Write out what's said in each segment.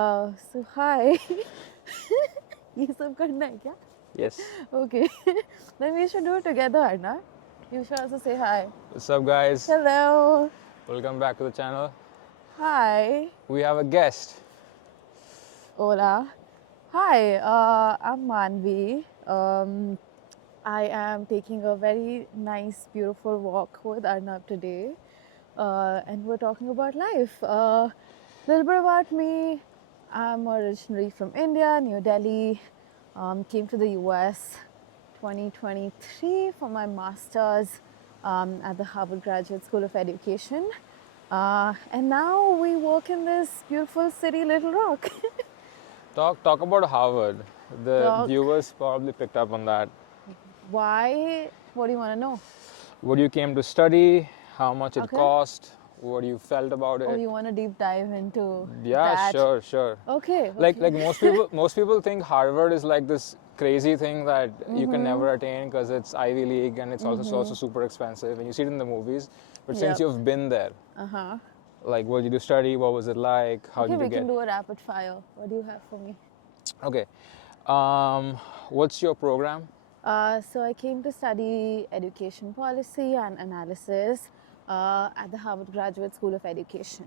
So hi. ये सब करना है क्या? Yes. Okay. Then we should do it together, Arna. You should also say hi. What's up, guys? Hello. Welcome back to the channel. Hi. We have a guest. Hola. Hi. I'm Manvi. I am taking a very nice, beautiful walk with Arnab today, and we're talking about life. A little bit about me. I'm originally from India, New Delhi. Came to the US 2023 for my master's at the Harvard Graduate School of Education. And now we work in this beautiful city, Little Rock. Talk about Harvard. The Talk. viewers probably picked up on that. Why? What do you want to know? What you came to study, how much it Okay. cost, what you felt about Or it. you want to deep dive into Yeah, that? sure. Okay. Like okay. most people think Harvard is like this crazy thing that you can Mm-hmm. never attain because it's Ivy League and it's also super expensive and you see it in the movies. But since Yep. you've been there, Uh-huh. like what did you study? What was it like? How Okay, did you we get? can do a rapid fire. What do you have for me? Okay. What's your program? So I came to study education policy and analysis at the Harvard Graduate School of Education.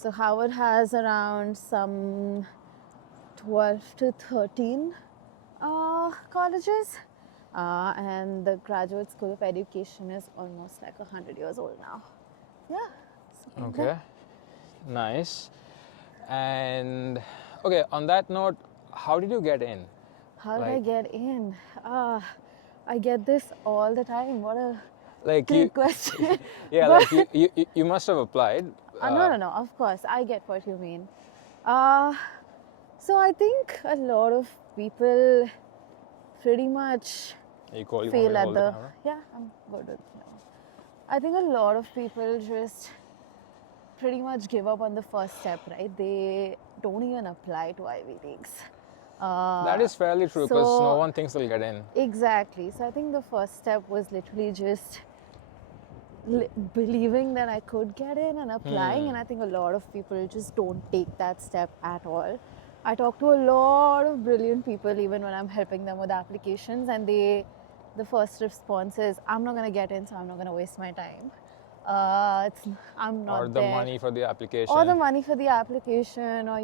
So Harvard has around some 12 to 13 colleges, and the Graduate School of Education is almost like 100 years old now. Yeah. so Okay. Nice. And okay, on that note, how did you get in? How did I Like- get in? I get this all the time. What a Like great you, question. yeah, But- like you must have applied. No. Of course, I get what you mean. So I think a lot of people pretty much You call you fail want me to at hold the. camera? Yeah, I'm good with no. I think a lot of people just pretty much give up on the first step, right? They don't even apply to Ivy Leagues. That is fairly true because so- no one thinks they'll get in. Exactly. So I think the first step was literally just believing that I could get in and applying, and I think a lot of people just don't take that step at all. I talk to a lot of brilliant people even when I'm helping them with applications, and the first response is, I'm not going to get in, so I'm not going to waste my time. I'm not Or the there. money for the application. Or the money for the application, or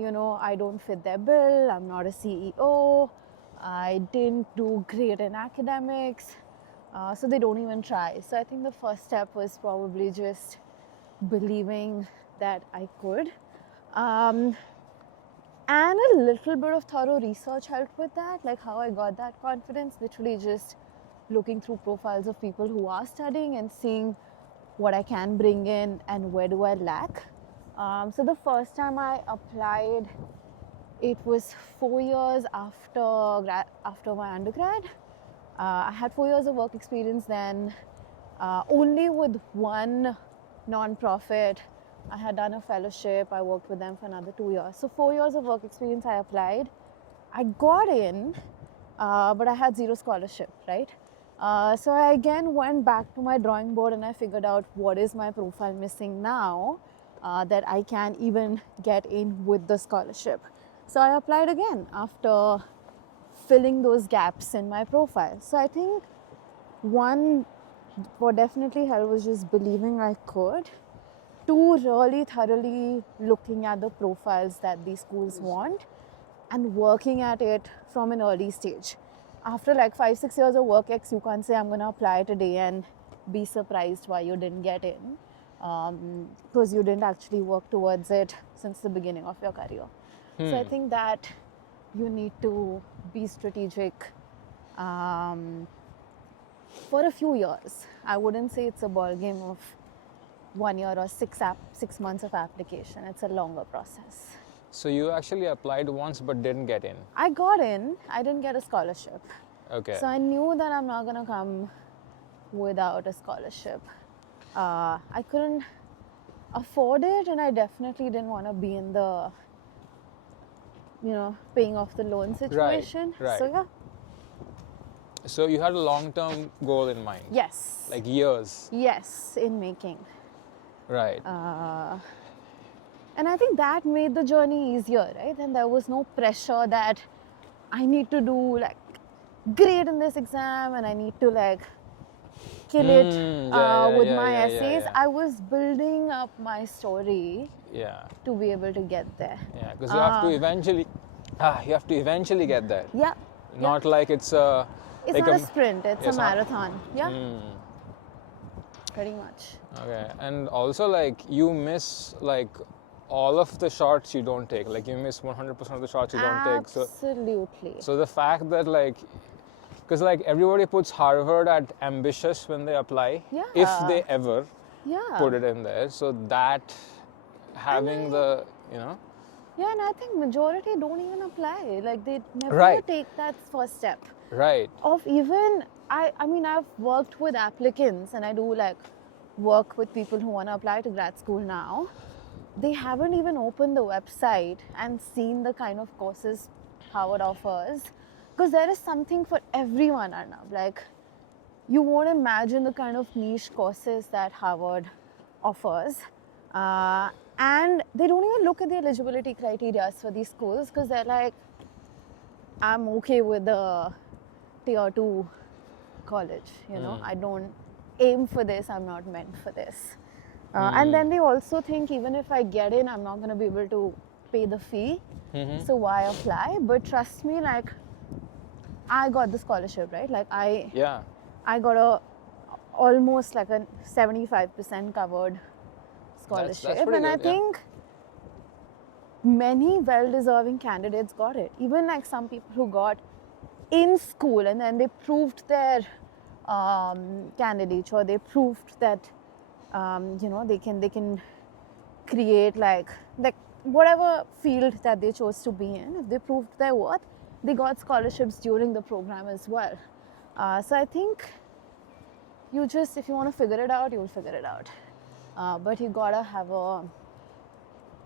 I don't fit their bill, I'm not a CEO, I didn't do great in academics, so they don't even try. So I think the first step was probably just believing that I could. And a little bit of thorough research helped with that, like how I got that confidence, literally just looking through profiles of people who are studying and seeing what I can bring in and where do I lack. So the first time I applied, it was 4 years after my undergrad. I had 4 years of work experience then, only with one non-profit. I had done a fellowship, I worked with them for another 2 years. So 4 years of work experience I applied. I got in, but I had zero scholarship, right? So I again went back to my drawing board and I figured out what is my profile missing now that I can even get in with the scholarship. So I applied again after filling those gaps in my profile. So I think one, what definitely helped was just believing I could. Two, really thoroughly looking at the profiles that these schools want and working at it from an early stage. After like 5-6 years of work ex, you can't say I'm going to apply today and be surprised why you didn't get in, because you didn't actually work towards it since the beginning of your career. So I think that you need to be strategic for a few years. I wouldn't say it's a ball game of 1 year or 6 months of application. It's a longer process. So you actually applied once but didn't get in. I got in, I didn't get a scholarship. Okay. So I knew that I'm not going to come without a scholarship. I couldn't afford it, and I definitely didn't want to be in the, paying off the loan situation. right. So yeah. So you had a long-term goal in mind. Yes. Like years. Yes, in making. Right. And I think that made the journey easier, right? And there was no pressure that I need to do like great in this exam and I need to like kill it with my essays. Yeah. I was building up my story Yeah, to be able to get there. yeah, because you have to eventually get there. Yeah. Not like it's a It's like not a sprint, it's a it's not- marathon. Yeah. Pretty much. Okay, and also like you miss like all of the shots you don't take. Like you miss 100% of the shots you don't take. Absolutely. So the fact that like, because like everybody puts Harvard at ambitious when they apply, if Yeah. they ever Yeah. put it in there. So that having the Yeah, and I think majority don't even apply. Like they never Right. take that first step. right. Of even I mean I've worked with applicants and I do like work with people who want to apply to grad school now. They haven't even opened the website and seen the kind of courses Harvard offers because there is something for everyone, Arnab. Like you won't imagine the kind of niche courses that Harvard offers. And they don't even look at the eligibility criteria for these schools because they're like, I'm okay with the tier 2 college, you know, I don't aim for this, I'm not meant for this. And then they also think even if I get in, I'm not going to be able to pay the fee. So why apply? But trust me, like, I got the scholarship, right? Like, Yeah. I got almost like a 75% covered scholarship. That's pretty And I good, yeah. think many well-deserving candidates got it. Even like some people who got in school and then they proved their candidature, or they proved that you know they can create like whatever field that they chose to be in. If they proved their worth, they got scholarships during the program as well. So I think you just, if you want to figure it out, you'll figure it out. But you gotta have a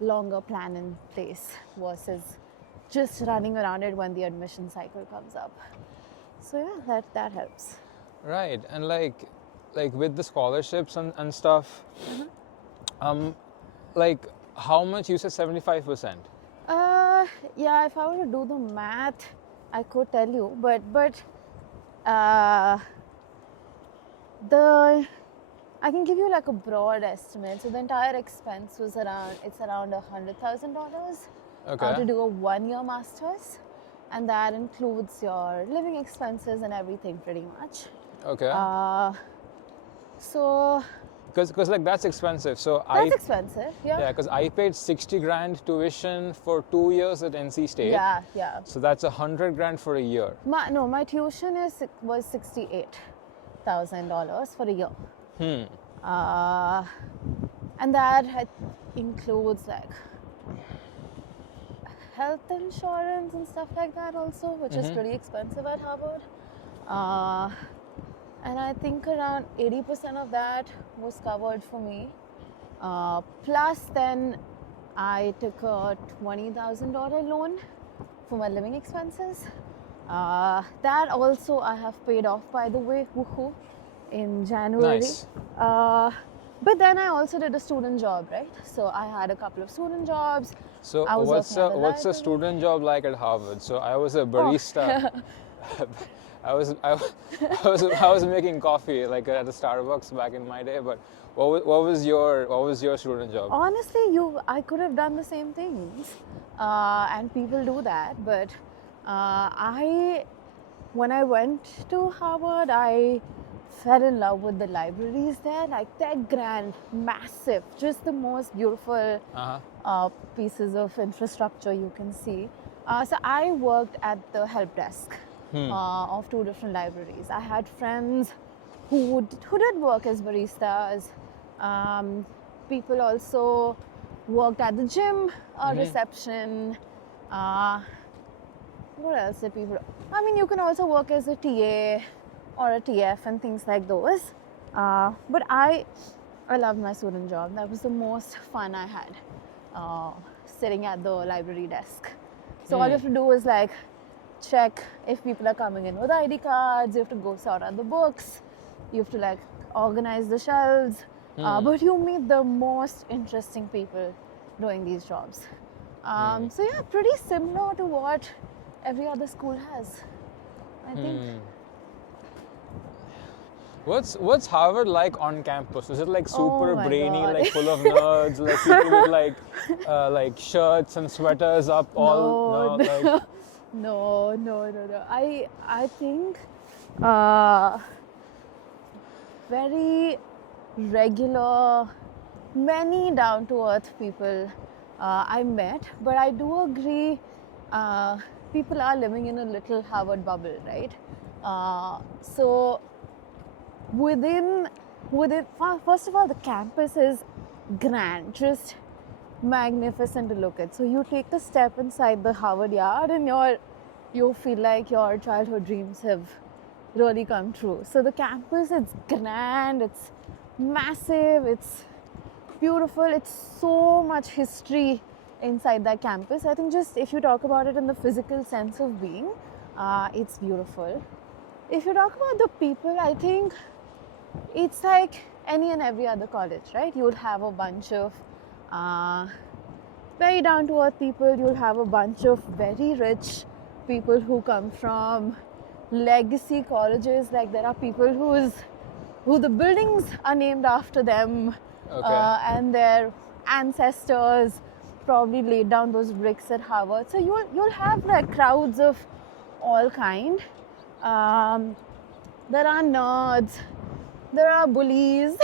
longer plan in place versus just running around it when the admission cycle comes up. So yeah, that helps. Right, and like with the scholarships and stuff, like how much you said 75%? Yeah, if I were to do the math, I could tell you, but I can give you like a broad estimate. So the entire expense was around $100,000 Okay. to do a 1-year master's, and that includes your living expenses and everything pretty much. Okay. So Because like that's expensive. So that's expensive, yeah, because I paid 60 grand tuition for 2 years at NC State. Yeah. So that's 100 grand for a year. My tuition was $68,000 for a year. And that includes like health insurance and stuff like that also, which is pretty expensive at Harvard. And I think around 80% of that was covered for me. Plus then I took a $20,000 loan for my living expenses. That also I have paid off, by the way, woohoo, in January. Nice. But then I also did a student job, right? So I had a couple of student jobs. So I was what's working at the what's a library. student job like at Harvard? So I was a barista. I was making coffee like at a Starbucks back in my day. But what was your student job? Honestly, I could have done the same things, and people do that. But when I went to Harvard, I fell in love with the libraries there. Like they're grand, massive, just the most beautiful pieces of infrastructure you can see. So I worked at the help desk of 2 different libraries. I had friends who did work as baristas. People also worked at the gym, reception. What else did people? I mean, you can also work as a TA or a TF and things like those. But I loved my student job. That was the most fun I had, sitting at the library desk. So all you have to do is like check if people are coming in with ID cards. You have to go sort out the books. You have to like organize the shelves. But you meet the most interesting people doing these jobs. So yeah, pretty similar to what every other school has, I think. What's Harvard like on campus? Is it like super Oh my brainy, God. like full of nerds, like people with like shirts and sweaters up all? No, Like no. I think very regular, many down to earth people I met, but I do agree people are living in a little Harvard bubble, right? So within first of all, the campus is grand, just magnificent to look at. So you take a step inside the Harvard yard and you feel like your childhood dreams have really come true. So the campus, it's grand, it's massive, it's beautiful, it's so much history inside that campus. I think just if you talk about it in the physical sense of being, it's beautiful. If you talk about the people, I think it's like any and every other college, right? You'll have a bunch of very down to earth people, you'll have a bunch of very rich people who come from legacy colleges. Like there are people who the buildings are named after them, and their ancestors probably laid down those bricks at Harvard. So you'll have like crowds of all kind. There are nerds, there are bullies,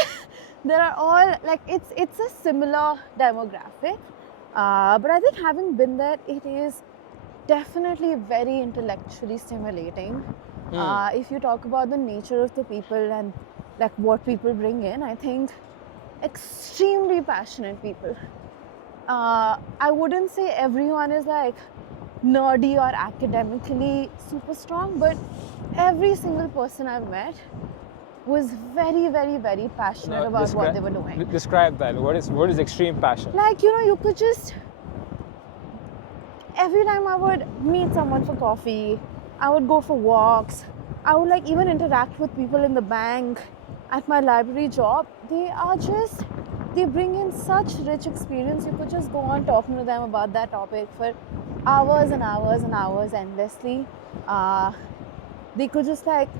there are all like it's a similar demographic. But I think having been there, it is definitely very intellectually stimulating. If you talk about the nature of the people and like what people bring in, I think extremely passionate people. I wouldn't say everyone is like nerdy or academically super strong, but every single person I've met was very, very, very passionate about what they were doing. Describe that. What is extreme passion? Like, you could just, every time I would meet someone for coffee, I would go for walks, I would like even interact with people in the bank, at my library job. They bring in such rich experience. You could just go on talking to them about that topic for hours and hours and hours endlessly. They could just like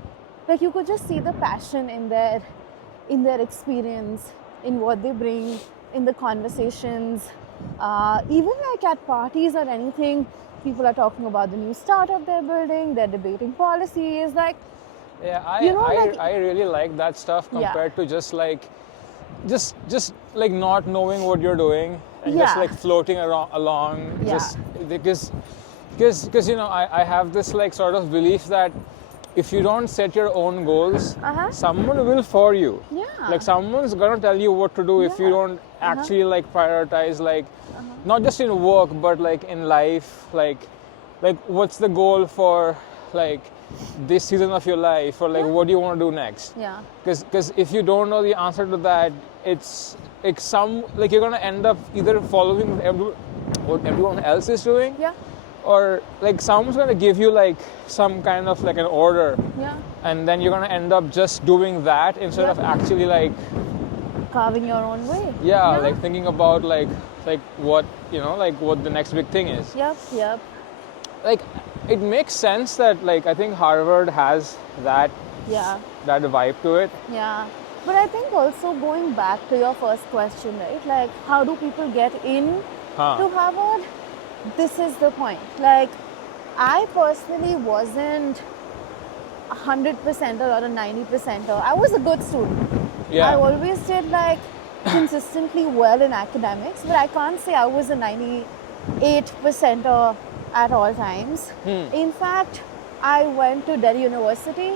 you could just see the passion in their experience, in what they bring, in the conversations. Even like at parties or anything, people are talking about the new startup they're building, they're debating policies. Like, yeah, I really like that stuff compared to just like not knowing what you're doing and just like floating along. Just because I have this like sort of belief that if you don't set your own goals, someone will for you. Like someone's gonna tell you what to do if you don't actually like prioritize, like not just in work but like in life, like what's the goal for like this season of your life, or like what do you want to do next? Because if you don't know the answer to that, it's like you're gonna end up either following what everyone else is doing, or like someone's gonna give you like some kind of like an order, and then you're gonna end up just doing that instead of actually like carving your own way. Like thinking about like what like what the next big thing is. Like it makes sense that like I think Harvard has that vibe to it. But I think also going back to your first question, right? Like, how do people get in to Harvard? This is the point. Like, I personally wasn't 100% or a 90%. I was a good student. I always did like consistently well in academics, but I can't say I was a 98% at all times. In fact, I went to Delhi University,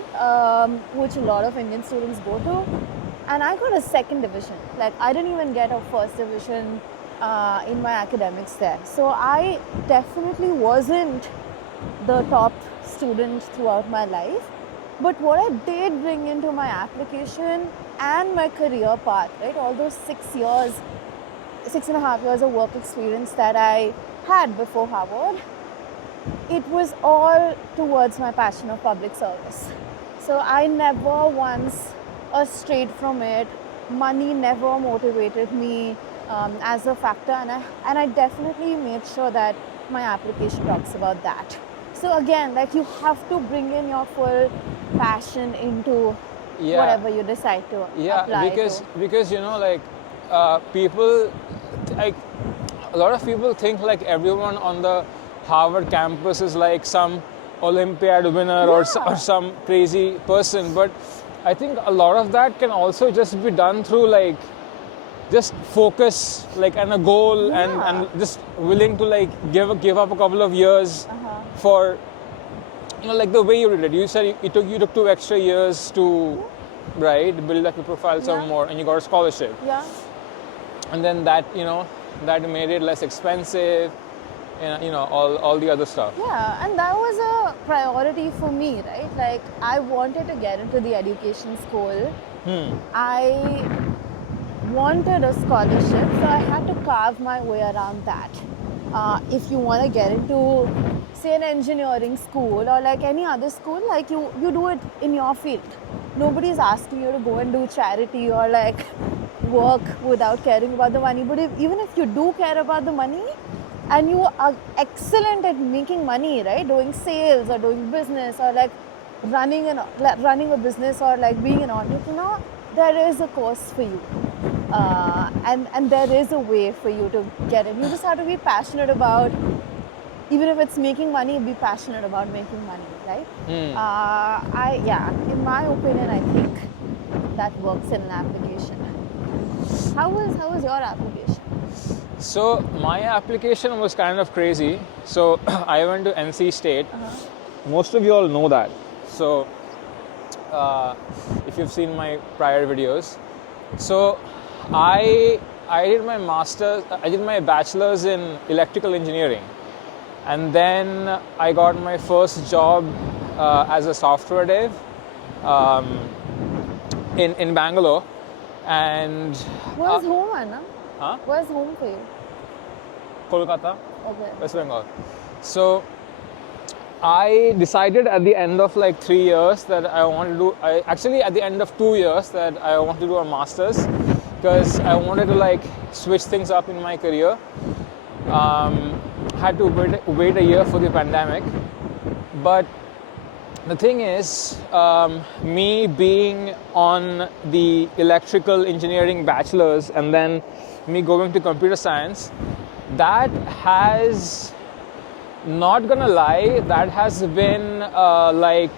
which a lot of Indian students go to, and I got a second division. Like, I didn't even get a first division in my academics there. So I definitely wasn't the top student throughout my life. But what I did bring into my application and my career path, right, all those 6.5 years of work experience that I had before Harvard, it was all towards my passion of public service. So I never once strayed from it. Money never motivated me. as a factor, and I definitely made sure that my application talks about that. So again, like you have to bring in your full passion into Yeah. whatever you decide to Yeah, apply because you know, like people, like a lot of people think like everyone on the Harvard campus is like some Olympiad winner or Yeah. some crazy person, but I think a lot of that can also just be done through like just focus, like, and a goal, Yeah. and just willing to like give up a couple of years Uh-huh. for, you know, like the way you did it. You said you took 2 extra years to, right, build up your profile some Yeah. more, and you got a scholarship, Yeah. and then that, you know, that made it less expensive, and you know, all the other stuff. Yeah, and that was a priority for me, right? Like, I wanted to get into the education school. I wanted a scholarship, so I had to carve my way around that. If you want to get into, say, an engineering school or like any other school, like you do it in your field. Nobody's asking you to go and do charity or like work without caring about the money. But even if you do care about the money, and you are excellent at making money, right, doing sales or doing business or like running a business or like being an entrepreneur, there is a course for you, and there is a way for you to get it. You just have to be passionate about, even if it's making money, be passionate about making money, right? In my opinion, I think that works in an application. How was your application? So my application was kind of crazy. So I went to NC State. Most of you all know that. So if you've seen my prior videos, so I did my master's. I did my bachelor's in electrical engineering, and then I got my first job as a software dev in Bangalore, and Where's home, Anna? Huh? Where's home for you? Kolkata, Okay. West Bengal. So I decided at the end of like 3 years that I wanted to do. Actually at the end of 2 years that I wanted to do a master's, because I wanted to like switch things up in my career. Had to wait a year for the pandemic, but the thing is, me being on the electrical engineering bachelor's and then me going to computer science, that has, not gonna lie, that has been like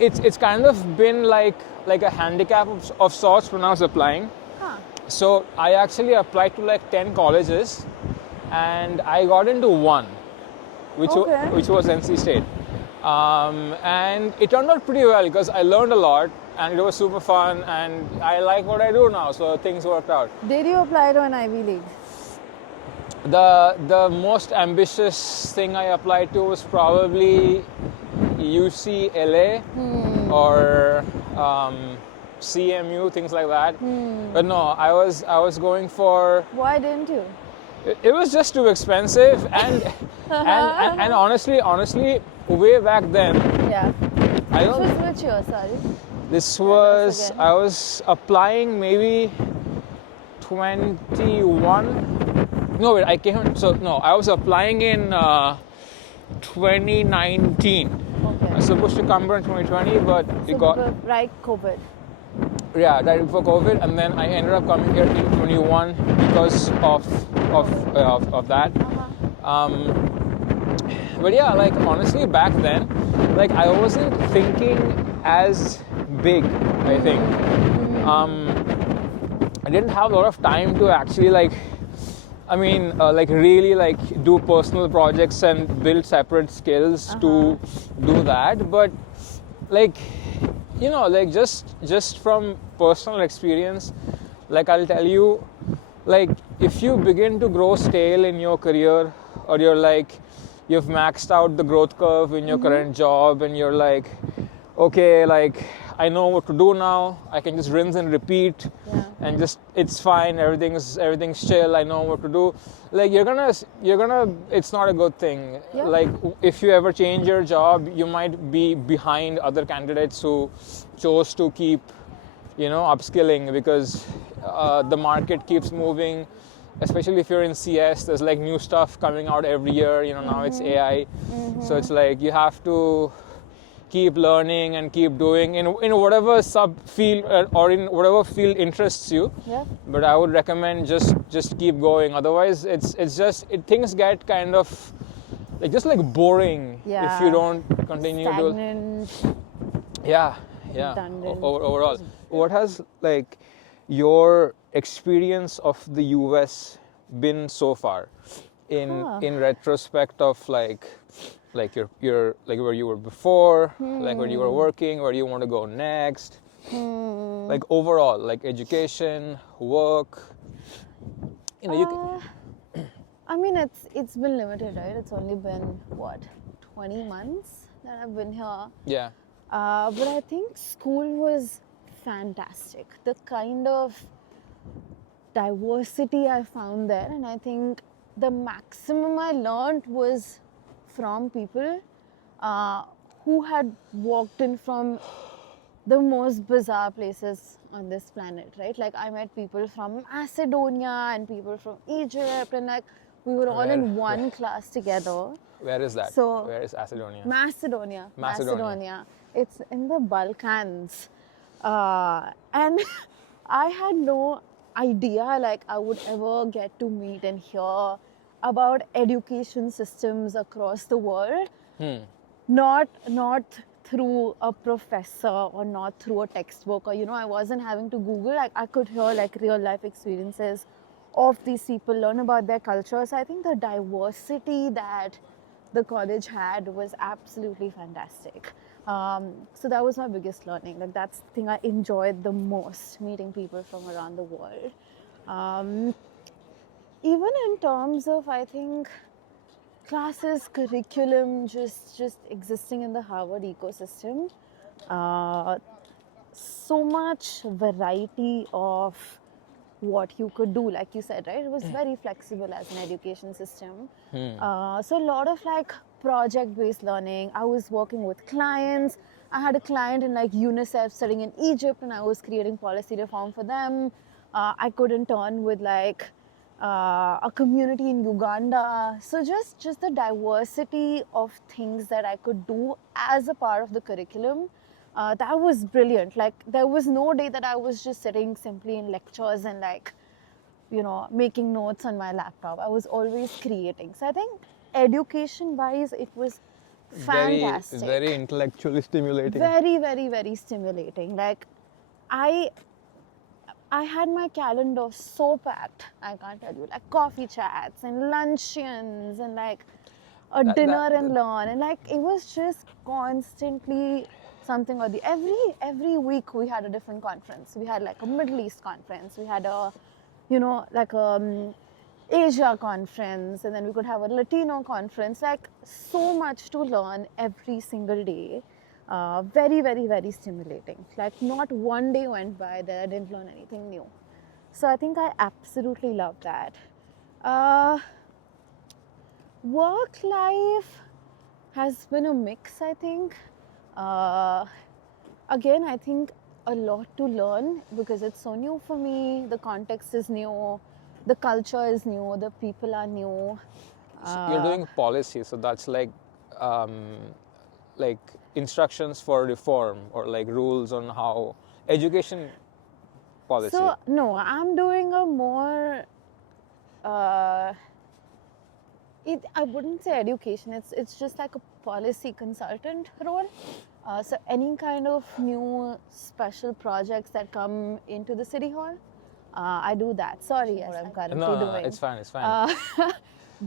it's kind of been like a handicap of sorts when I was applying. Huh. So I actually applied to like 10 colleges, and I got into one, which was NC State, and it turned out pretty well because I learned a lot, and it was super fun, and I like what I do now, so things worked out. Did you apply to an Ivy League? The most ambitious thing I applied to was probably UCLA or CMU, things like that. But no, I was going for. Why didn't you? It was just too expensive, and and honestly, way back then, Yeah. I don't. Which year? Sorry. This was, again. I was applying maybe 21. No, wait, I came. So no, I was applying in 2019. Okay. I was supposed to come here in 2020, but it got. Right, COVID. Yeah, right before COVID, and then I ended up coming here in 21 because of that. But yeah, like honestly, back then, like I wasn't thinking as big. I think I didn't have a lot of time to actually like. I mean, like really like do personal projects and build separate skills to do that. But like, you know, like just from personal experience, like I'll tell you, like if you begin to grow stale in your career, or you're like, you've maxed out the growth curve in your current job, and you're like, okay, like I know what to do now, I can just rinse and repeat, and just it's fine, everything's chill, I know what to do. Like you're gonna it's not a good thing. Yeah. Like if you ever change your job, you might be behind other candidates who chose to keep, you know, upskilling, because the market keeps moving, especially if you're in CS. There's like new stuff coming out every year. Now it's AI, so it's like you have to keep learning and keep doing in whatever sub field or in whatever field interests you. Yeah. But I would recommend just keep going. Otherwise, things get kind of like just like boring if you Yeah. don't continue to. Stagnant. Yeah. Redundant. Overall, what has like your experience of the US been so far in retrospect of like your like where you were before, like where you were working, where you want to go next, like overall, like education, work. I mean, it's been limited, right? It's only been what, 20 months that I've been here. Yeah. But I think school was fantastic. The kind of diversity I found there, and I think the maximum I learned was from people who had walked in from the most bizarre places on this planet, right? Like I met people from Macedonia and people from Egypt, and like we were all in one class together. Where is that? So where is Macedonia? Macedonia. It's in the Balkans, and I had no idea like I would ever get to meet and hear about education systems across the world. Not through a professor or not through a textbook, or I wasn't having to Google. Like I could hear like real life experiences of these people, learn about their cultures. I think the diversity that the college had was absolutely fantastic. So that was my biggest learning. Like that's the thing I enjoyed the most, meeting people from around the world. Even in terms of, I think, classes, curriculum, just existing in the Harvard ecosystem, so much variety of what you could do, like you said, right? It was very flexible as an education system. So a lot of like project-based learning. I was working with clients. I had a client in like UNICEF studying in Egypt, and I was creating policy reform for them. I could intern with like a community in Uganda. So just the diversity of things that I could do as a part of the curriculum, that was brilliant. Like there was no day that I was just sitting simply in lectures and like, making notes on my laptop. I was always creating. So I think education wise, it was fantastic. Very intellectually stimulating. Very, very, very stimulating. Like I had my calendar so packed, I can't tell you, like coffee chats and luncheons and like a dinner and learn, and like it was just constantly something or the every week we had a different conference. We had like a Middle East conference, we had a like a Asia conference, and then we could have a Latino conference. Like so much to learn every single day. Very, very, very stimulating. Like not one day went by that I didn't learn anything new. So I think I absolutely love that. Work life has been a mix, I think. Again, I think a lot to learn because it's so new for me. The context is new, the culture is new, the people are new. So you're doing policy, so that's like instructions for reform or like rules on how education policy. So no, I'm doing a more I wouldn't say education, it's just like a policy consultant role. So any kind of new special projects that come into the city hall, I do that. Sorry, yes, what I'm currently doing. It's fine.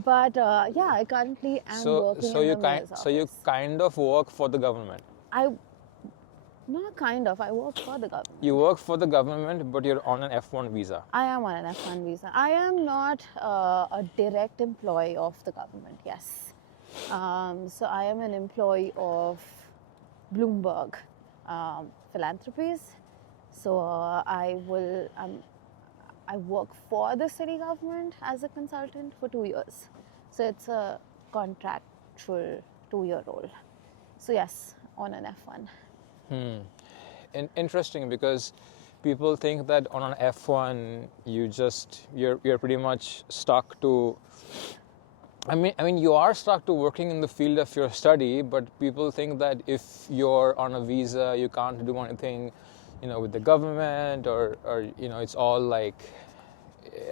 But yeah, I currently am working in the mayor's office. So you kind of work for the government. Not kind of, I work for the government. You work for the government, but you're on an F1 visa. I am on an F1 visa. I am not a direct employee of the government, yes. So I am an employee of Bloomberg Philanthropies. So I work for the city government as a consultant for 2 years. So it's a contractual 2-year role. So yes, on an F1. Interesting, because people think that on an F1 you're pretty much stuck to. I mean, you are stuck to working in the field of your study, but people think that if you're on a visa, you can't do anything, with the government, or it's all like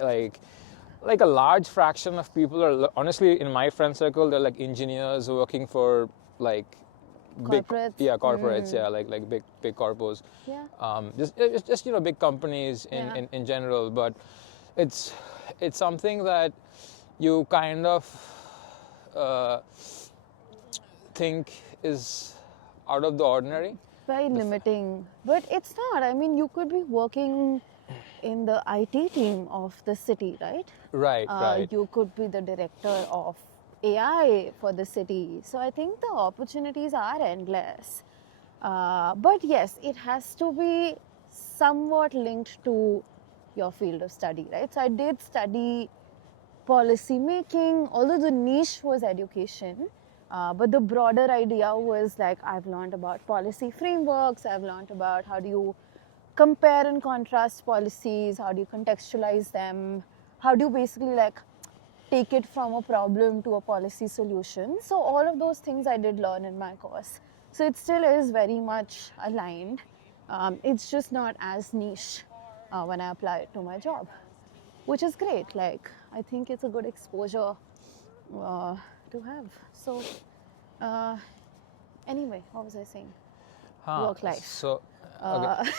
a large fraction of people are honestly in my friend circle. They're like engineers working for like Corporates. corporates, like big corpos. Yeah. Just big companies in general, but it's something that you kind of think is out of the ordinary. Very limiting, but it's not. I mean, you could be working in the IT team of the city, right? Right. You could be the director of AI for the city. So I think the opportunities are endless. But yes, it has to be somewhat linked to your field of study, right? So I did study policy making, although the niche was education. But the broader idea was like, I've learned about policy frameworks, I've learned about how do you compare and contrast policies, how do you contextualize them, how do you basically like take it from a problem to a policy solution. So all of those things I did learn in my course. So it still is very much aligned. It's just not as niche when I apply it to my job, which is great. Like, I think it's a good exposure to have. So anyway, what was I saying? Work life. So, okay.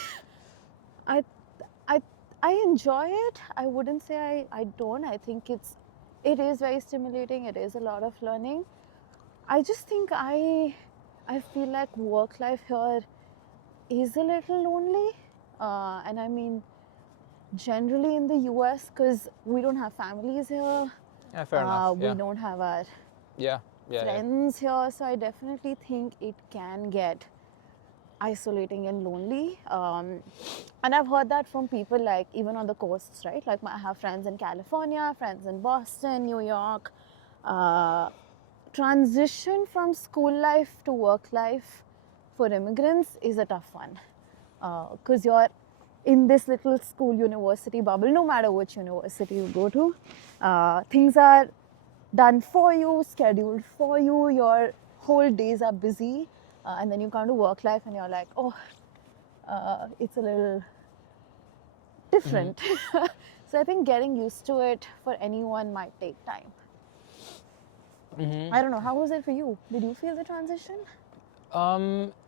I enjoy it. I wouldn't say I don't. I think it is very stimulating. It is a lot of learning. I just think I feel like work life here is a little lonely. And I mean, generally in the US, because we don't have families here. Yeah, fair enough. We don't have our friends here. So I definitely think it can get isolating and lonely. And I've heard that from people like even on the coasts, right? Like I have friends in California, friends in Boston, New York. Transition from school life to work life for immigrants is a tough one. Because you're in this little school university bubble, no matter which university you go to. Things are done for you, scheduled for you, your whole days are busy. And then you come to work life and you're like, oh, it's a little different. Mm-hmm. So I think getting used to it for anyone might take time. Mm-hmm. I don't know, how was it for you? Did you feel the transition?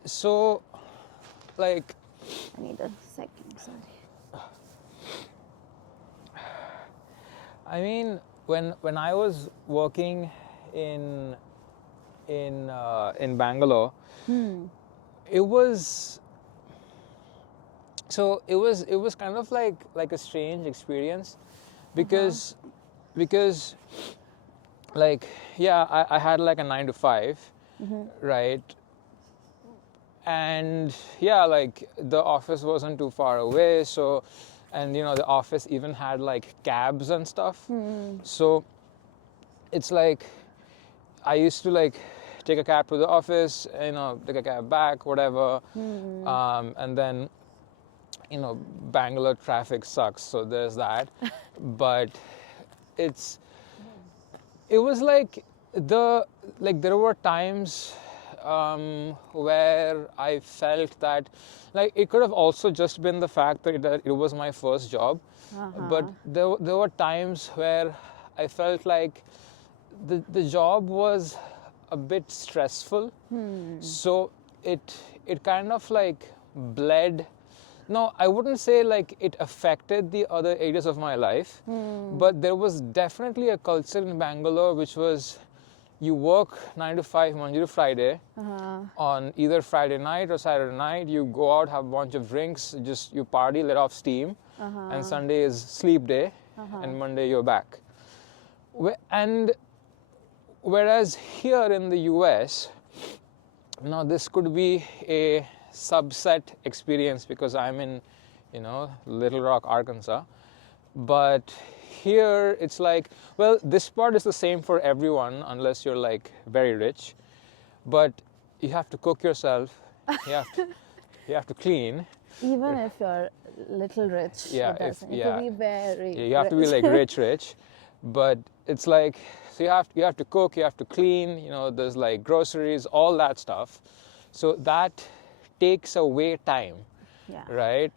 So, like... I need a second, sorry. I mean, when I was working in Bangalore, it was kind of like a strange experience because like I had like a 9 to 5, right? And like the office wasn't too far away, so, and the office even had like cabs and stuff. So it's like I used to like take a cab to the office, take a cab back, whatever. And then, Bangalore traffic sucks, so there's that. But it was like there were times where I felt that like it could have also just been the fact that it was my first job. But there were times where I felt like the job was a bit stressful. So it kind of like bled. No, I wouldn't say like it affected the other areas of my life, but there was definitely a culture in Bangalore which was you work 9 to 5 Monday to Friday. On either Friday night or Saturday night, you go out, have a bunch of drinks, just you party, let off steam, and Sunday is sleep day, and Monday you're back. And whereas here in the US, now this could be a subset experience because I'm in, Little Rock, Arkansas. But here it's like, well, this part is the same for everyone unless you're like very rich. But you have to cook yourself, you have to clean, Even if you're little rich, Yeah, it doesn't. You yeah. have to be very Yeah, you have to be like rich, but it's like, so you have to cook, you have to clean, you know, there's like groceries, all that stuff. So that takes away time, Yeah. right?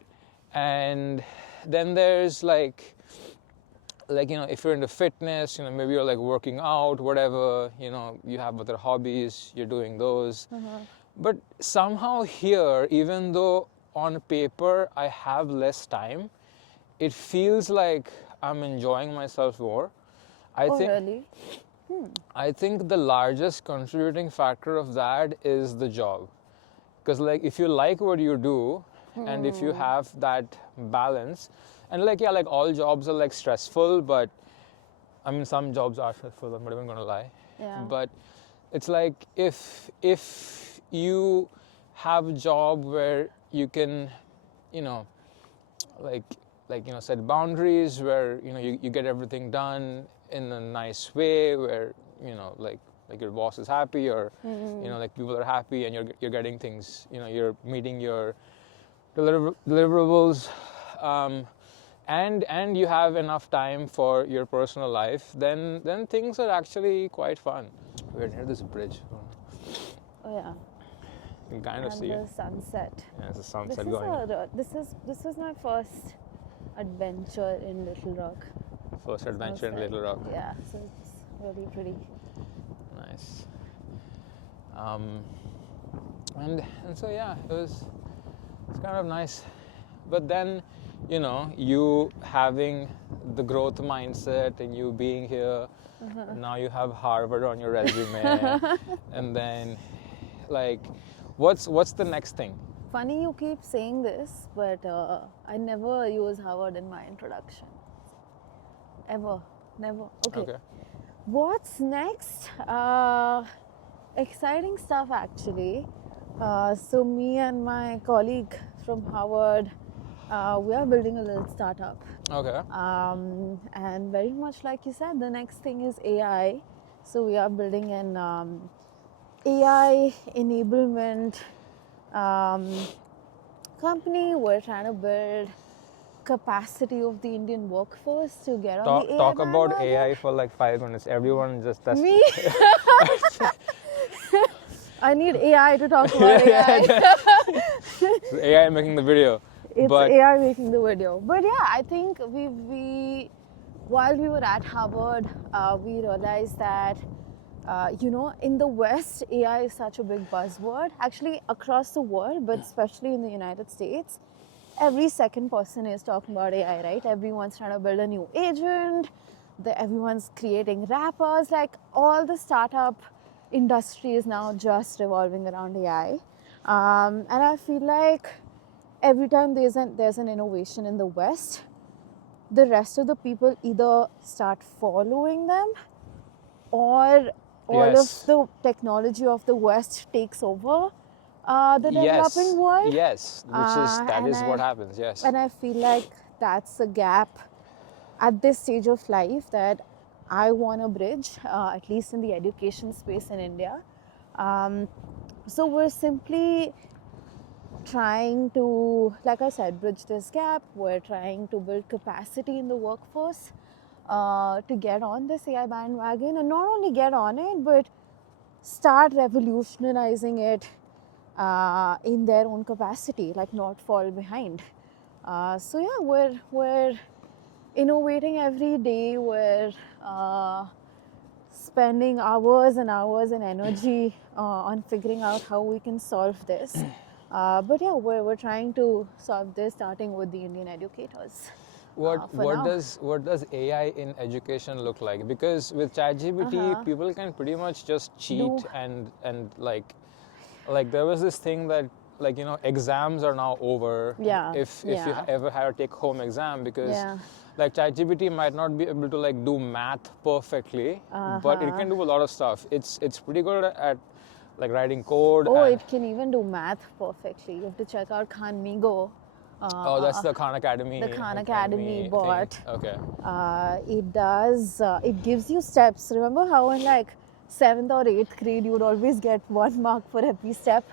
And then there's like you know, if you're into fitness, you know, maybe you're like working out, whatever, you know, you have other hobbies, you're doing those. But somehow here, even though on paper I have less time, it feels like I'm enjoying myself more. I Oh, think really? I think the largest contributing factor of that is the job. Because like if you like what you do and if you have that balance, and like yeah, like all jobs are like stressful, but I mean some jobs are stressful, I'm not even gonna lie. Yeah. But it's like if you have a job where you can, you know, like you know, set boundaries where you know you get everything done in a nice way where you know like your boss is happy or you know like people are happy and you're getting things, you know, you're meeting your deliverables, and you have enough time for your personal life, then things are actually quite fun. We're near this bridge. Oh, yeah. You can kind of And see the it. sunset. Yeah, it's a This sunset is going. this is my first adventure in Little Rock. First adventure in Sunset. Little Rock. Yeah, so it's really pretty. Nice. And so yeah, it's kind of nice. But then, you know, you having the growth mindset and you being here, now you have Harvard on your resume, and then like, what's the next thing? Funny you keep saying this, but I never use Harvard in my introduction. Ever. Never. Okay. What's next? Exciting stuff actually. So me and my colleague from Harvard, we are building a little startup. Okay. And very much like you said, the next thing is AI. So we are building an AI enablement company. We're trying to build capacity of the Indian workforce to get on the AI Talk about bandwagon. AI for like 5 minutes. Everyone just that's Me? I need AI to talk about AI. AI making the video. It's But AI making the video. But yeah, I think we while we were at Harvard, we realized that you know, in the West, AI is such a big buzzword. Actually, across the world, but especially in the United States, every second person is talking about AI, right? Everyone's trying to build a new agent. Everyone's creating rappers. Like all the startup industry is now just revolving around AI. And I feel like every time there's an innovation in the West, the rest of the people either start following them or all Yes. of the technology of the West takes over the yes, developing world. yes, that is what happens. Yes. And I feel like that's a gap at this stage of life that I want to bridge, at least in the education space in India. So we're simply trying to, like I said, bridge this gap. We're trying to build capacity in the workforce to get on this AI bandwagon, and not only get on it, but start revolutionizing it in their own capacity, like not fall behind. So yeah, we're innovating every day. We're spending hours and hours and energy on figuring out how we can solve this. But yeah, we're trying to solve this, starting with the Indian educators. What now. does AI in education look like? Because with ChatGPT, people can pretty much just cheat and like there was this thing that, like, you know, exams are now over. Yeah. If you ever had a take home exam, because like ChatGPT might not be able to like do math perfectly, but it can do a lot of stuff. It's pretty good at like writing code. Oh, it can even do math perfectly. You have to check out Khanmigo. Oh, that's the Khan Academy. The Khan Academy bot. Thing. Okay. It does. It gives you steps. Remember how in like 7th or 8th grade you would always get 1 mark for every step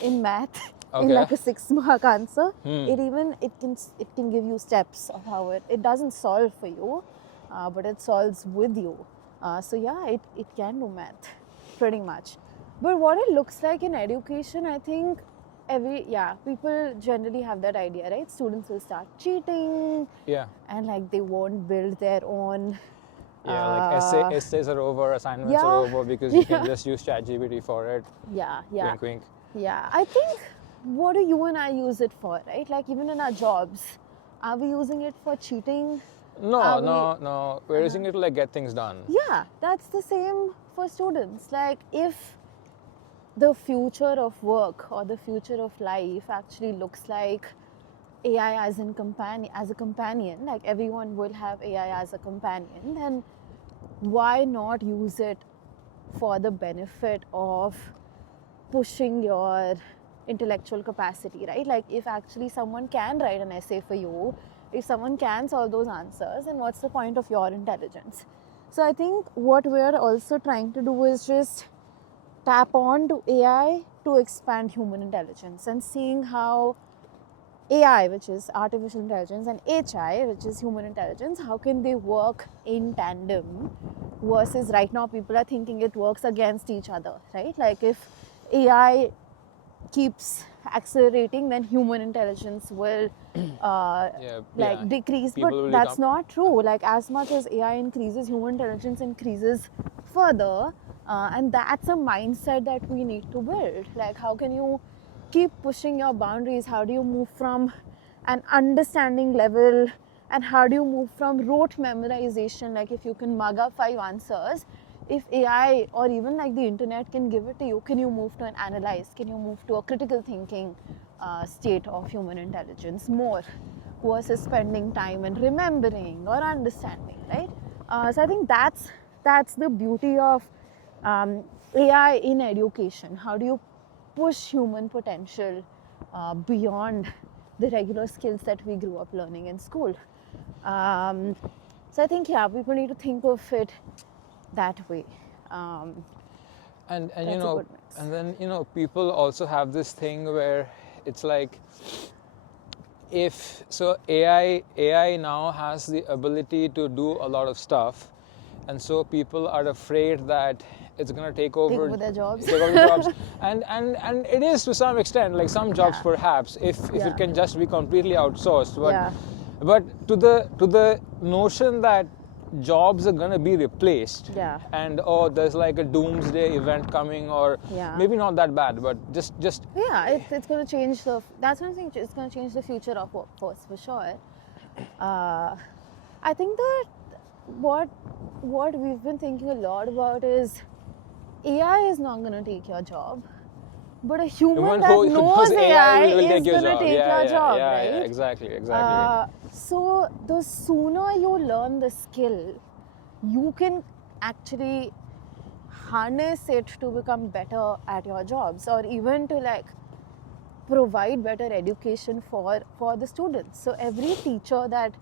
in math? in like a 6-mark answer. Hmm. It can give you steps of how it doesn't solve for you, but it solves with you. So yeah, it can do math pretty much. But what it looks like in education, I think people generally have that idea, right? Students will start cheating Yeah. and like they won't build their own. Yeah, like essays are over, assignments are Yeah. over because you can Yeah. just use ChatGPT for it. Yeah, yeah. Wink, wink. Yeah, I think what do you and I use it for, right? Like even in our jobs, are we using it for cheating? No, Are we- no. We're using it to like get things done. Yeah, that's the same for students. Like if the future of work or the future of life actually looks like AI as a companion, like everyone will have AI as a companion, then why not use it for the benefit of pushing your intellectual capacity, right? Like if actually someone can write an essay for you, if someone can solve those answers, then what's the point of your intelligence? So I think what we're also trying to do is just tap on to AI to expand human intelligence and seeing how AI, which is artificial intelligence, and HI, which is human intelligence, how can they work in tandem versus right now people are thinking it works against each other, right? Like if AI keeps accelerating, then human intelligence will decrease. People But will that's become- not true. Like as much as AI increases, human intelligence increases further, and that's a mindset that we need to build. Like how can you keep pushing your boundaries? How do you move from an understanding level, and how do you move from rote memorization? Like if you can mug up 5 answers, if AI or even like the internet can give it to you, can you move to an analyze? Can you move to a critical thinking state of human intelligence more versus spending time and remembering or understanding, right? So I think that's the beauty of AI in education. How do you push human potential beyond the regular skills that we grew up learning in school? So I think people need to think of it that way. and That's you a know, good mix. and then people also have this thing where it's like, if so AI now has the ability to do a lot of stuff, and so people are afraid that it's going to take over their jobs. take over jobs. And it is to some extent, like some jobs Yeah. perhaps, if Yeah. it can just be completely outsourced, but Yeah. to the notion that jobs are going to be replaced, Yeah. and there's like a doomsday event coming, or Yeah. maybe not that bad, but just Yeah, it's going to change that's what I'm saying, it's going to change the future of workforce for sure. I think that what we've been thinking a lot about is AI is not going to take your job, but a human Even that who knows AI will is take your going to job. take your job, yeah, right? exactly. So the sooner you learn the skill, you can actually harness it to become better at your jobs, or even to like provide better education for the students. So every teacher that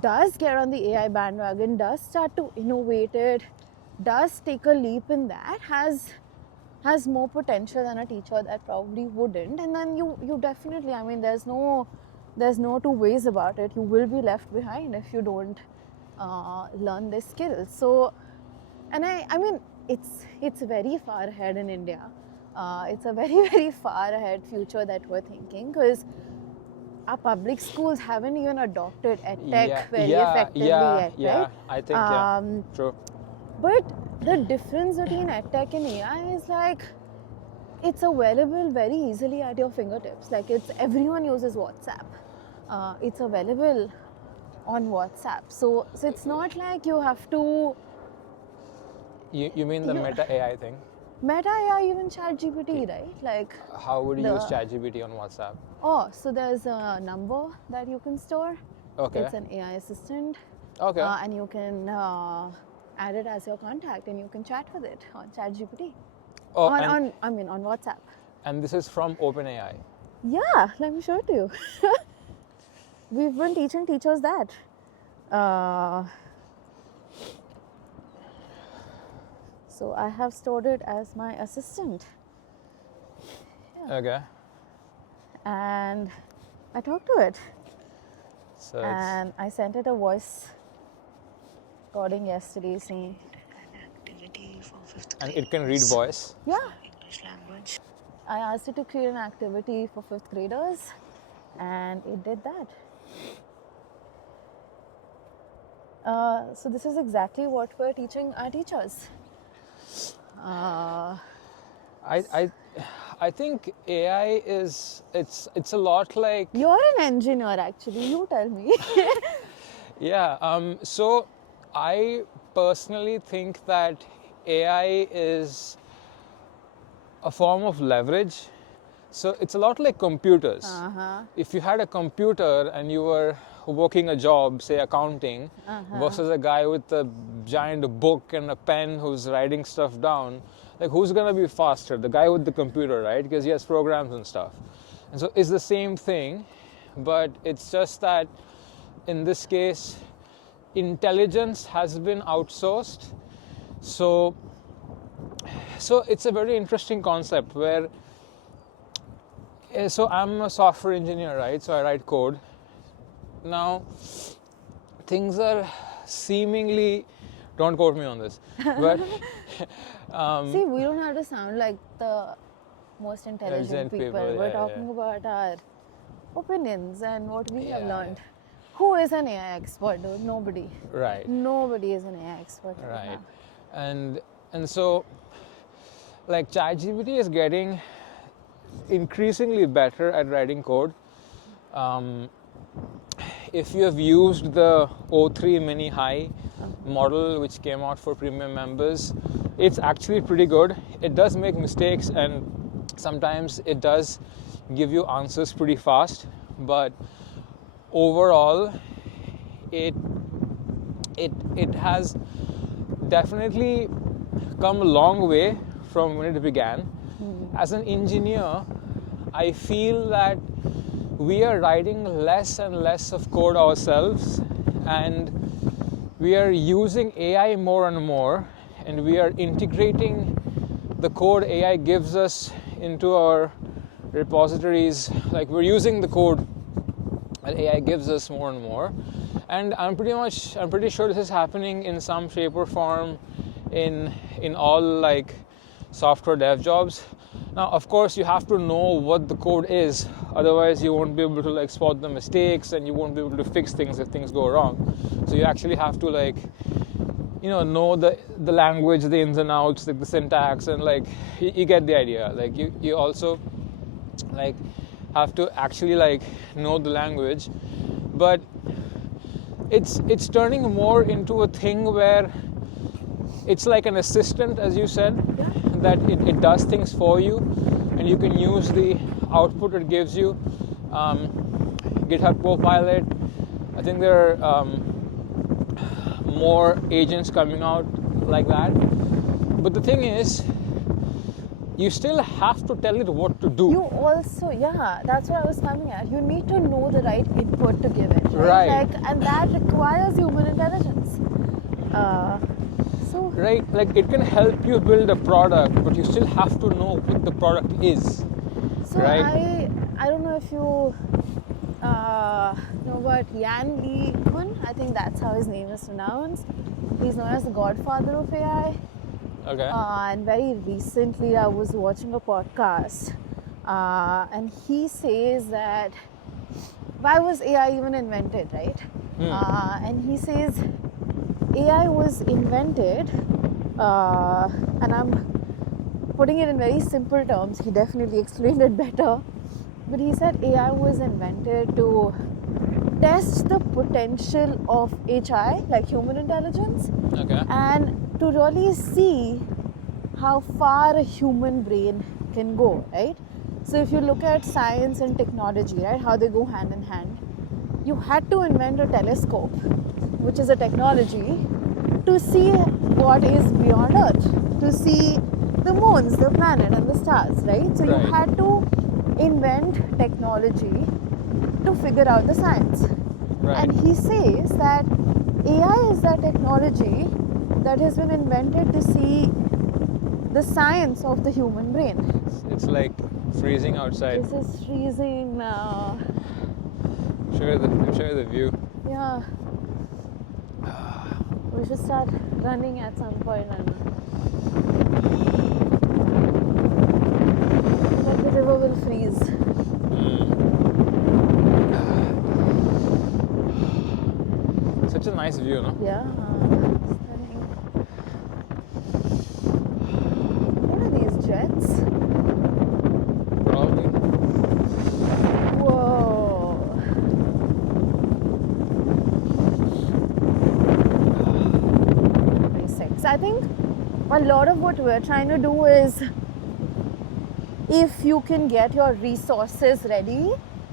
does get on the AI bandwagon, does start to innovate it, does take a leap in that, has more potential than a teacher that probably wouldn't. And then you definitely, I mean, there's no two ways about it, you will be left behind if you don't learn this skill. So, and I mean, it's very far ahead in India. It's a very very far ahead future that we're thinking, because our public schools haven't even adopted edtech very effectively yet, right? I think true. But the difference between edtech and AI is like it's available very easily at your fingertips. Like everyone uses WhatsApp. It's available on WhatsApp. So it's not like you have to. You mean the Meta AI thing? Meta AI, even ChatGPT, right? Like How would you use ChatGPT on WhatsApp? so there's a number that you can store. Okay. It's an AI assistant. Okay. And you can add it as your contact, and you can chat with it on ChatGPT. On WhatsApp. And this is from OpenAI. Yeah, let me show it to you. We've been teaching teachers that. So I have stored it as my assistant. Okay. and I talked to it. So it's And I sent it a voice recording yesterday saying, activity for fifth and grade. it can read voice. yeah, English language. I asked it to create an activity for 5th graders, and it did that. So this is exactly what we're teaching our teachers. I think AI is it's a lot like You're an engineer, actually. You tell me. yeah. So I personally think that AI is a form of leverage. So it's a lot like computers. If you had a computer and you were working a job, say accounting, versus a guy with a giant book and a pen who's writing stuff down, like who's gonna be faster? The guy with the computer, right? Because he has programs and stuff. And so it's the same thing, but it's just that in this case, intelligence has been outsourced. So it's a very interesting concept where so I'm a software engineer, right? So I write code. Now things are seemingly, don't quote me on this, but See, we don't have to sound like the most intelligent Intelligent people. people, We're yeah, talking yeah. about our opinions and what we have Yeah, learned. Who is an AI expert, dude? Nobody. right, Nobody is an AI expert right right, now. and so like ChatGPT is getting increasingly better at writing code. If you have used the O3 Mini High model, which came out for premium members, it's actually pretty good. It does make mistakes, and sometimes it does give you answers pretty fast, but overall, it has definitely come a long way from when it began. As an engineer, I feel that we are writing less and less of code ourselves, and we are using AI more and more, and we are integrating the code AI gives us into our repositories. Like we're using the code that AI gives us more and more, and I'm pretty sure this is happening in some shape or form in all like software dev jobs. Now, of course, you have to know what the code is, otherwise you won't be able to like spot the mistakes, and you won't be able to fix things if things go wrong. So you actually have to like, know the language, the ins and outs, like the syntax, and like you get the idea. Like you also like have to actually like know the language, but it's turning more into a thing where it's like an assistant, as you said, that it does things for you, and you can use the output it gives you. GitHub Copilot, I think there are more agents coming out like that. But the thing is, you still have to tell it what to do. You also, that's what I was coming at. You need to know the right input to give it. Right. Like, and that requires human intelligence. Right, like it can help you build a product, but you still have to know what the product is. So right? I don't know if you know about Yan Lee Kun. I think that's how his name is pronounced. He's known as the godfather of AI. Okay. And very recently I was watching a podcast, and he says that why was AI even invented, right? And he says AI was invented, and I'm putting it in very simple terms. He definitely explained it better. But he said AI was invented to test the potential of HI, like human intelligence, Okay. and to really see how far a human brain can go, right? So if you look at science and technology, right, how they go hand in hand, you had to invent a telescope, which is a technology, to see what is beyond Earth, to see the moons, the planet, and the stars, right? So you Right. had to invent technology to figure out the science. Right. And he says that AI is that technology that has been invented to see the science of the human brain. It's like freezing outside. This is freezing now. Show you the view. Yeah. We should start running at some point and but the river will freeze. Such a nice view, no? Yeah. Stunning. What are these jets? Probably. Whoa. Very sick. So I think a lot of what we're trying to do is if you can get your resources ready,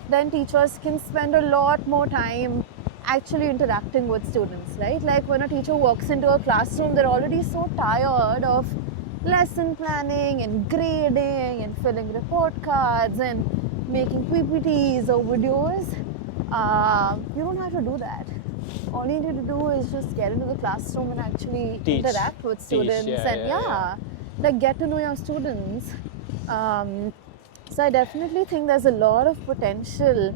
then teachers can spend a lot more time actually interacting with students, right? Like when a teacher walks into a classroom, they're already so tired of lesson planning and grading and filling report cards and making PPTs or videos. You don't have to do that. All you need to do is just get into the classroom and actually Teach. interact with students Yeah. like get to know your students. So I definitely think there's a lot of potential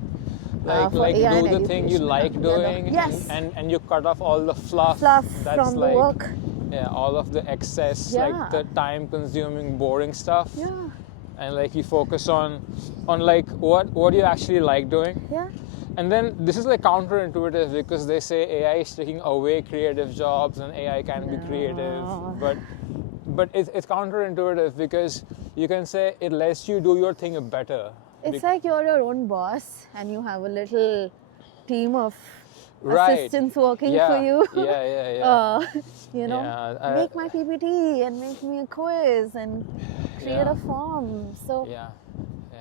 for Like AI do and the thing you education like together. doing, Yes. and you cut off all the fluff. That's from like, the work. Yeah, all of the excess, Yeah. like the time-consuming, boring stuff. Yeah, And like you focus on like what do you actually like doing. yeah. And then this is like counterintuitive because they say AI is taking away creative jobs and AI can be creative, No. but it's counterintuitive because you can say it lets you do your thing better. It's like you're your own boss and you have a little team of Right. assistants working Yeah, for you. yeah. You know, Yeah, make my PPT and make me a quiz and create Yeah. a form. So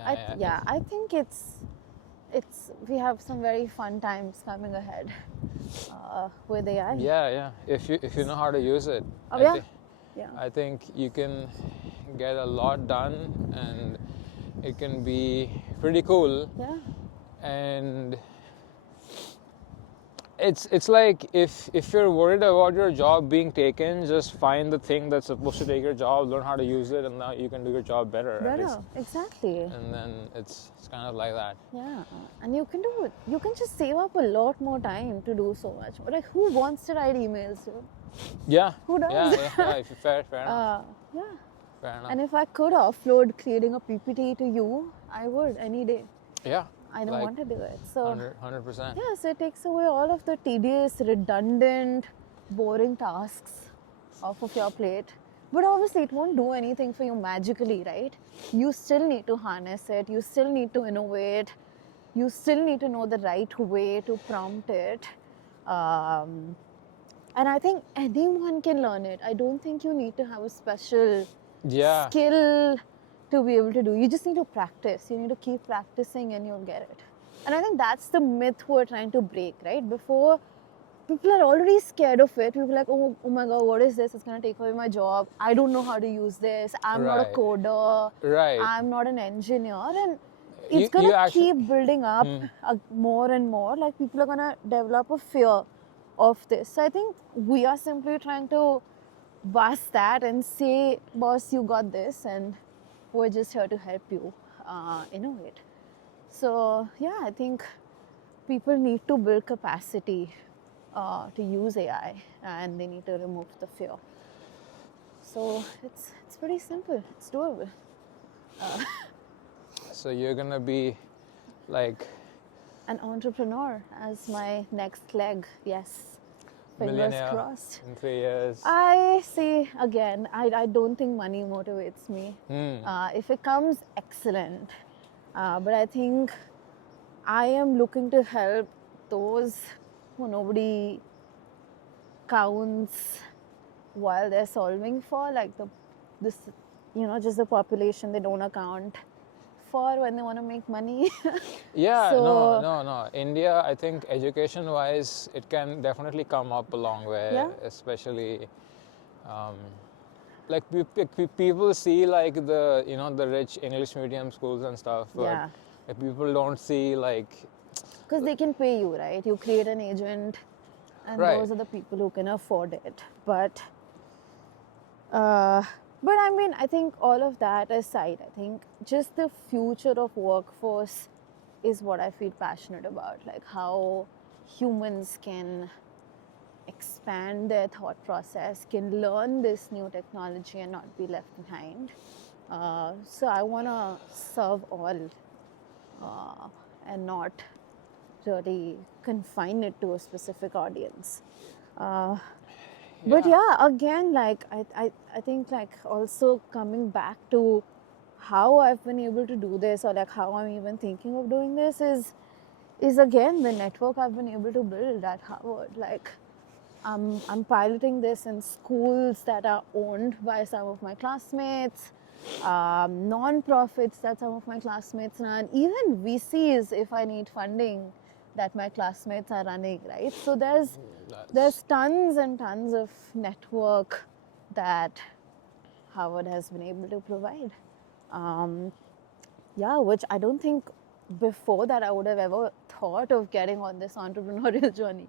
I think it's we have some very fun times coming ahead with AI. Yeah. If you know how to use it, Oh, yeah. Yeah. I think you can get a lot done, and it can be pretty cool. Yeah. And it's like if you're worried about your job being taken, just find the thing that's supposed to take your job, learn how to use it, and now you can do your job better. at least. Exactly. And then it's kind of like that. Yeah, and you can do it. You can just save up a lot more time to do so much. But like, who wants to write emails? Dude? Yeah. Who does? Yeah. If fair enough. Yeah. Fair enough. And if I could offload creating a PPT to you, I would any day. Yeah. I don't Like, want to do it. So 100%. yeah, so it takes away all of the tedious, redundant, boring tasks off of your plate. But obviously, it won't do anything for you magically, right? You still need to harness it. You still need to innovate. You still need to know the right way to prompt it. And I think anyone can learn it. I don't think you need to have a special Yeah. skill to be able to do. You just need to practice. You need to keep practicing and you'll get it. And I think that's the myth we're trying to break, right? Before, people are already scared of it. People are like, oh my God, what is this? It's going to take away my job. I don't know how to use this. I'm not a Right. coder. Right. I'm not an engineer. And You- it's going you to actually- keep building up more and more. Like people are going to develop a fear of this. So I think we are simply trying to bust that and say, boss, you got this. And we're just here to help you innovate. So yeah, I think people need to build capacity to use AI, and they need to remove the fear. So it's pretty simple. It's doable. So you're gonna be like An entrepreneur as my next leg. Yes. Fingers millionaire crossed. in 3 years. I see again. I don't think money motivates me. If it comes, excellent. But I think I am looking to help those who nobody counts while they're solving for, like just the population they don't account for when they want to make money. Yeah, So- no. India, I think education-wise, it can definitely come up a long way. Yeah. Especially, like people see like the rich English medium schools and stuff, but Yeah. like, people don't see like Because they can pay you, right? You create an agent, and Right. those are the people who can afford it. But But I mean, I think all of that aside, I think just the future of workforce is what I feel passionate about. Like how humans can expand their thought process, can learn this new technology and not be left behind. So I want to serve all and not really confine it to a specific audience. But yeah, again, like I think like also coming back to how I've been able to do this, or like how I'm even thinking of doing this is again the network I've been able to build at Harvard. Like I'm piloting this in schools that are owned by some of my classmates, non-profits that some of my classmates run, even VCs if I need funding that my classmates are running, right? So there's tons and tons of network that Harvard has been able to provide. Yeah, which I don't think before that I would have ever thought of getting on this entrepreneurial journey.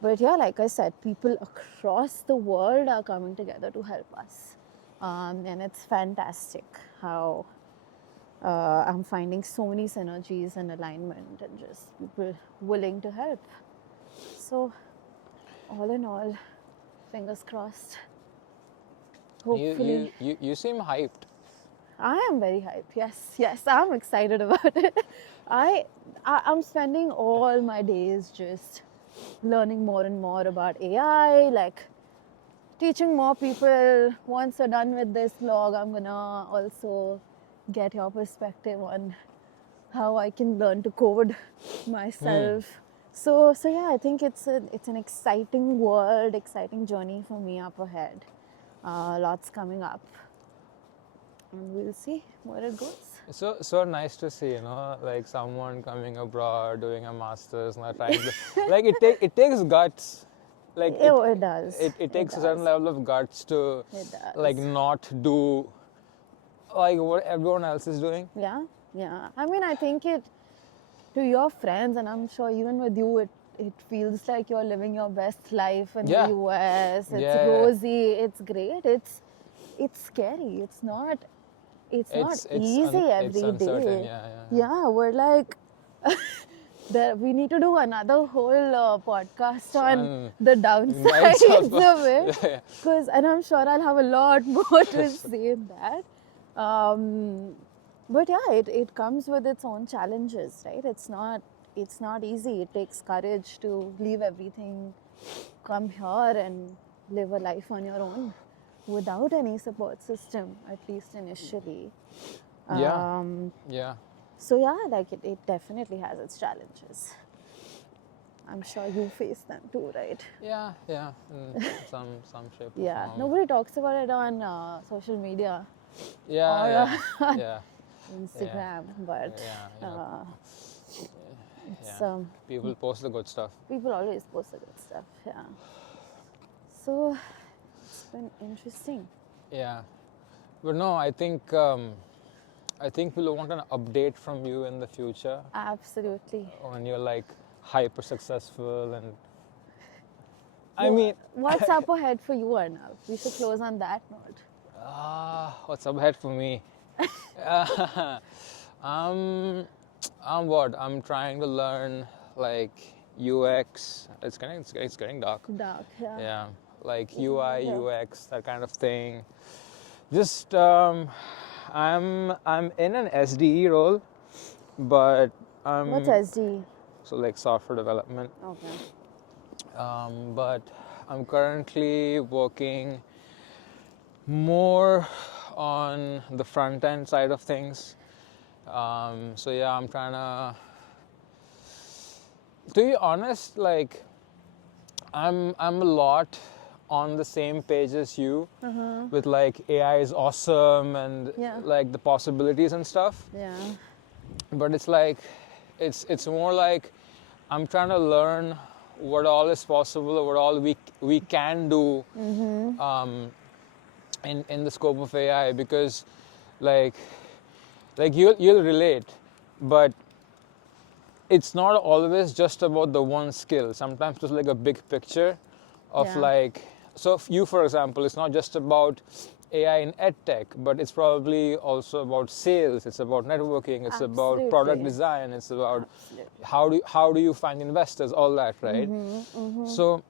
But yeah, like I said, people across the world are coming together to help us. And it's fantastic how I'm finding so many synergies and alignment and just people willing to help. So, all in all, fingers crossed. Hopefully. You seem hyped. I am very hyped. Yes, I'm excited about it. I'm spending all my days just learning more and more about AI, like teaching more people. Once you're done with this vlog, I'm gonna also get your perspective on how I can learn to code myself. So yeah, I think it's an exciting world, exciting journey for me up ahead. Lots coming up, and we'll see where it goes. So nice to see, like someone coming abroad, doing a master's, not trying to, like it takes guts, like It does. It takes a does. certain level of guts to, It does. like not do, like what everyone else is doing. Yeah. I mean, I think it to your friends, and I'm sure even with you, it feels like you're living your best life in Yeah. the US. It's Yeah. rosy. It's great. It's scary. It's not easy it's every uncertain. day. Yeah. We're like we need to do another whole podcast on the downsides of it. Yeah. And I'm sure I'll have a lot more to say in that. But yeah, it comes with its own challenges, right? It's not easy. It takes courage to leave everything, come here and live a life on your own without any support system, at least initially. Yeah. So yeah, like it definitely has its challenges. I'm sure you face them too, right? Yeah. In some shape. or Yeah, form. nobody talks about it on social media, Yeah. Yeah. Instagram, but Yeah. it's Yeah. People post the good stuff. people always post the good stuff. Yeah. So it's been interesting. Yeah, but no, I think we'll want an update from you in the future Absolutely. when you're like hyper successful and. I mean, What's up ahead for you, Arnav? We should close on that note. what's up ahead for me? I'm I'm trying to learn like UX. It's getting dark. Dark, yeah. Yeah, like UI, Yeah. UX, that kind of thing. Just I'm in an SDE role, but What's SD? so like software development. Okay. But I'm currently working more on the front end side of things. So yeah, I'm trying to be honest, like I'm a lot on the same page as you with like AI is awesome and Yeah. like the possibilities and stuff. Yeah. But it's like it's more like I'm trying to learn what all is possible, what all we can do in the scope of AI, because like you'll relate, but it's not always just about the one skill. Sometimes there's like a big picture of Yeah. like so you, for example, it's not just about AI in edtech, but it's probably also about sales. It's about networking. It's about product Absolutely. design. It's about Absolutely. how do you find investors? All that, right? So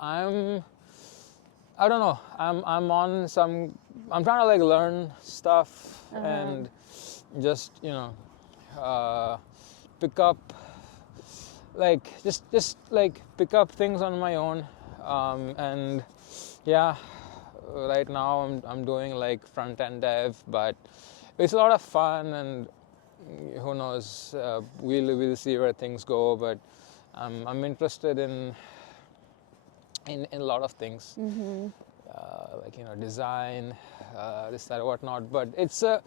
I'm I don't know. I'm on some. I'm trying to like learn stuff and just pick up like just like pick up things on my own. And yeah, right now I'm doing like front end dev, but it's a lot of fun and who knows, we'll see where things go. But I'm interested in a lot of things, like design, this that whatnot. But it's a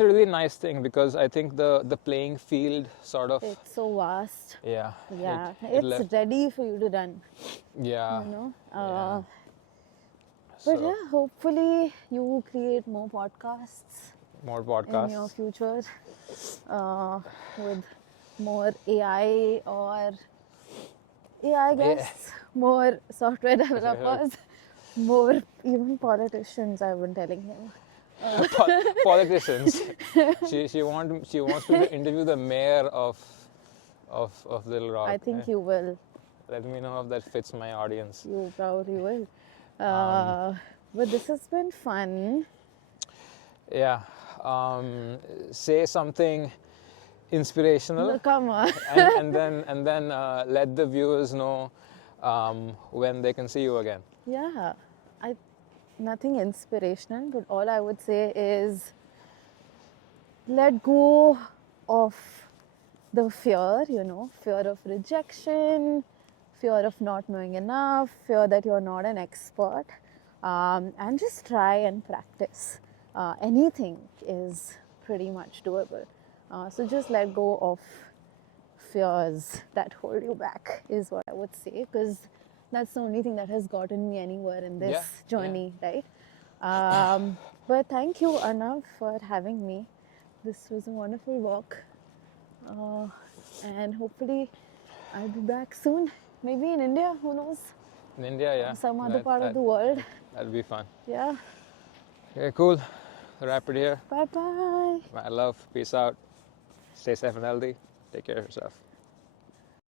really nice thing because I think the playing field sort of, It's so vast. yeah, Yeah, it it's left, ready for you to run, yeah, you know. yeah. But So yeah, hopefully you create more podcasts more in your podcasts. future with more AI or I guess more software developers, more even politicians. I've been telling him. Politicians. She wants me to interview the mayor of Little Rock. I think you will. Let me know if that fits my audience. You probably will. But this has been fun. Yeah. Say something inspirational, No, come on. and then let the viewers know when they can see you again. Yeah, nothing inspirational, but all I would say is let go of the fear, fear of rejection, fear of not knowing enough, fear that you're not an expert, and just try and practice. Anything is pretty much doable. So just let go of fears that hold you back, is what I would say, because that's the only thing that has gotten me anywhere in this Yeah, journey, right? But thank you, Arnav, for having me. This was a wonderful walk, and hopefully I'll be back soon. Maybe in India, who knows? In India, yeah. Some other part of the world. That'll be fun. Yeah. Okay, cool. Wrap it here. Bye bye. My love. Peace out. Stay safe and healthy. Take care of yourself.